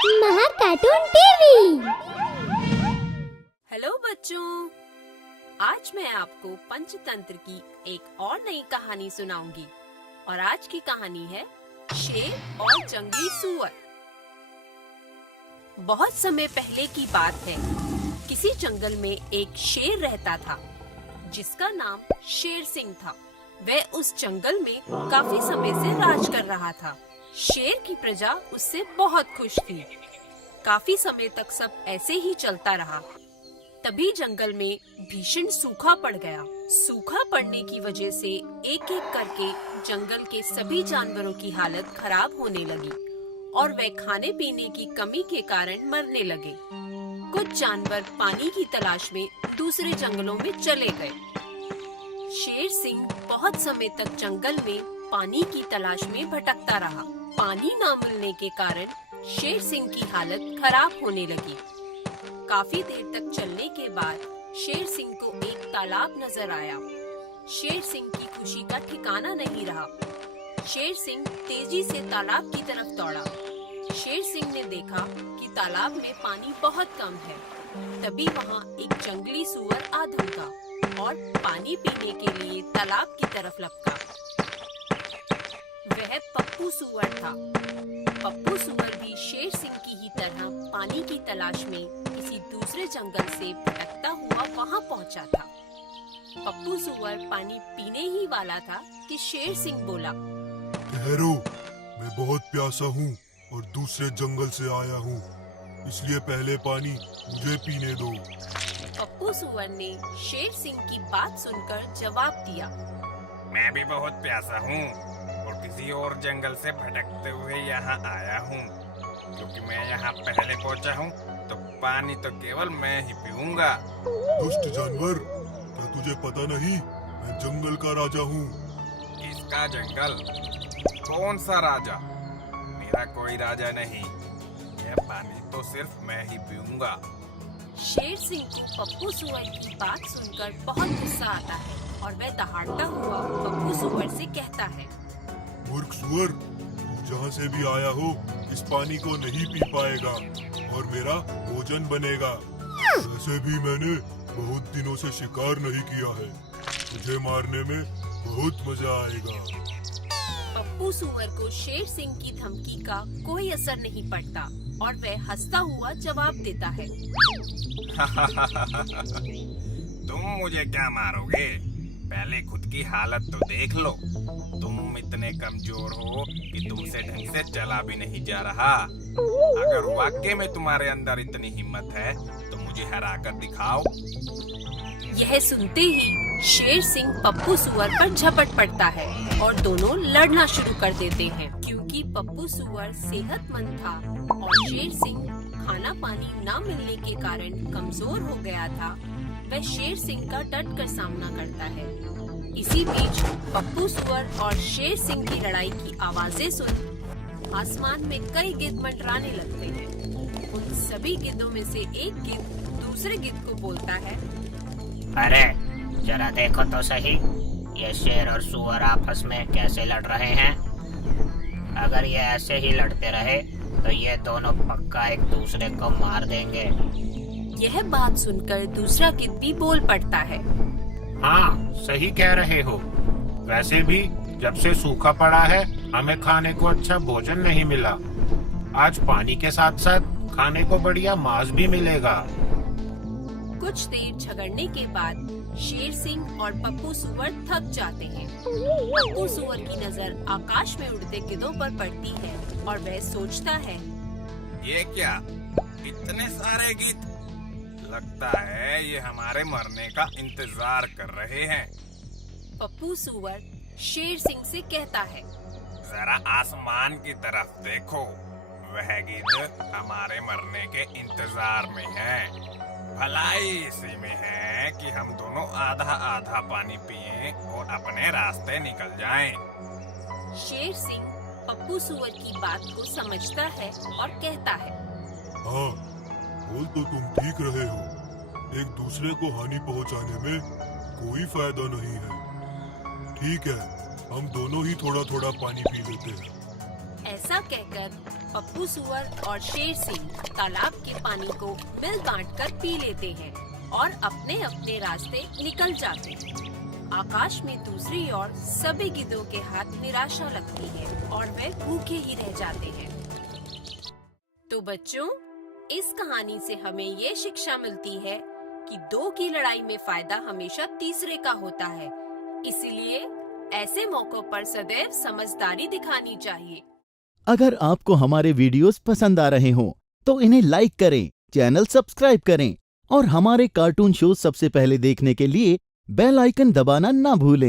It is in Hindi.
महा कार्टून टीवी। हेलो बच्चों, आज मैं आपको पंचतंत्र की एक और नई कहानी सुनाऊंगी और आज की कहानी है शेर और जंगली सूअर। बहुत समय पहले की बात है। किसी जंगल में एक शेर रहता था जिसका नाम शेर सिंह था। वह उस जंगल में काफी समय से राज कर रहा था। शेर की प्रजा उससे बहुत खुश थी। काफी समय तक सब ऐसे ही चलता रहा। तभी जंगल में भीषण सूखा पड़ गया। सूखा पड़ने की वजह से एक एक करके जंगल के सभी जानवरों की हालत खराब होने लगी और वे खाने पीने की कमी के कारण मरने लगे। कुछ जानवर पानी की तलाश में दूसरे जंगलों में चले गए। शेर सिंह बहुत समय तक जंगल में पानी की तलाश में भटकता रहा। पानी न मिलने के कारण शेर सिंह की हालत खराब होने लगी। काफी देर तक चलने के बाद शेर सिंह को एक तालाब नजर आया। शेर सिंह की खुशी का ठिकाना नहीं रहा। शेर सिंह तेजी से तालाब की तरफ दौड़ा। शेर सिंह ने देखा कि तालाब में पानी बहुत कम है। तभी वहाँ एक जंगली सूअर आ धमका और पानी पीने के लिए तालाब की तरफ लपका। वह पप्पू सूअर था। पप्पू सूअर भी शेर सिंह की ही तरह पानी की तलाश में किसी दूसरे जंगल से भटकता हुआ वहाँ पहुँचा था। पप्पू सूअर पानी पीने ही वाला था कि शेर सिंह बोला, ठहरो, मैं बहुत प्यासा हूँ और दूसरे जंगल से आया हूँ, इसलिए पहले पानी मुझे पीने दो। पप्पू सूअर ने शेर सिंह की बात सुनकर जवाब दिया, मैं भी बहुत प्यासा हूँ और किसी और जंगल से भटकते हुए यहाँ आया हूँ। क्योंकि मैं यहाँ पहले पहुँचा हूँ तो पानी तो केवल मैं ही पीऊंगा। दुष्ट जानवर, क्या तुझे पता नहीं मैं जंगल का राजा हूँ। किसका जंगल? कौन सा राजा? मेरा कोई राजा नहीं। यह पानी तो सिर्फ मैं ही पीऊंगा। शेर सिंह को पप्पू सूअर की बात सुनकर बहुत गुस्सा आता है और वह दहाड़ता हुआ पप्पू सूअर से कहता है, मूर्ख सूअर, तू जहाँ से भी आया हो इस पानी को नहीं पी पाएगा और मेरा भोजन बनेगा। वैसे भी मैंने बहुत दिनों से शिकार नहीं किया है, तुझे मारने में बहुत मजा आएगा। पप्पू सूअर को शेर सिंह की धमकी का कोई असर नहीं पड़ता और वह हंसता हुआ जवाब देता है, तुम मुझे क्या मारोगे? पहले खुद की हालत तो देख लो। तुम इतने कमजोर हो कि तुमसे ढंग से चला भी नहीं जा रहा। अगर वाकई में तुम्हारे अंदर इतनी हिम्मत है तो मुझे हरा कर दिखाओ। यह सुनते ही शेर सिंह पप्पू सूअर पर झपट पड़ता है और दोनों लड़ना शुरू कर देते हैं। क्योंकि पप्पू सूअर सेहतमंद था और शेर सिंह खाना पानी न मिलने के कारण कमजोर हो गया था, वह शेर सिंह का डट कर सामना करता है। इसी बीच पप्पू सूअर और शेर सिंह की लड़ाई की आवाजें सुन आसमान में कई गिद्ध मंडराने लगते हैं। उन सभी गिद्धों में से एक गिद्ध दूसरे गिद्ध को बोलता है, अरे जरा देखो तो सही, ये शेर और सूअर आपस में कैसे लड़ रहे हैं। अगर ये ऐसे ही लड़ते रहे तो ये दोनों पक्का एक दूसरे को मार देंगे। यह बात सुनकर दूसरा गिद्ध भी बोल पड़ता है, हाँ, सही कह रहे हो। वैसे भी जब से सूखा पड़ा है हमें खाने को अच्छा भोजन नहीं मिला। आज पानी के साथ साथ खाने को बढ़िया मांस भी मिलेगा। कुछ देर झगड़ने के बाद शेर सिंह और पप्पू सूअर थक जाते हैं। पप्पू सूअर की नजर आकाश में उड़ते गिद्धों पर पड़ती है और वह सोचता है, ये क्या, इतने सारे गिद्ध? लगता है ये हमारे मरने का इंतजार कर रहे हैं। पप्पू सूअर शेर सिंह से कहता है, जरा आसमान की तरफ देखो, वह गिद्ध हमारे मरने के इंतजार में है। भलाई इसी में है कि हम दोनों आधा आधा पानी पिएं और अपने रास्ते निकल जाएं। शेर सिंह पप्पू सूअर की बात को समझता है और कहता है, हाँ, बोल तो तुम ठीक रहे हो। एक दूसरे को हानि पहुंचाने में कोई फायदा नहीं है। ठीक है, हम दोनों ही थोड़ा थोड़ा पानी पी लेते हैं। ऐसा कहकर पप्पू सुअर और शेर सिंह तालाब के पानी को मिल बांटकर पी लेते हैं और अपने अपने रास्ते निकल जाते हैं। आकाश में दूसरी ओर सभी गिद्धों के हाथ निराशा लगती है और वे भूखे ही रह जाते हैं। तो बच्चों, इस कहानी से हमें ये शिक्षा मिलती है कि दो की लड़ाई में फायदा हमेशा तीसरे का होता है। इसलिए ऐसे मौकों पर सदैव समझदारी दिखानी चाहिए। अगर आपको हमारे वीडियोस पसंद आ रहे हों तो इन्हें लाइक करें, चैनल सब्सक्राइब करें और हमारे कार्टून शो सबसे पहले देखने के लिए बेल आइकन दबाना ना भूलें।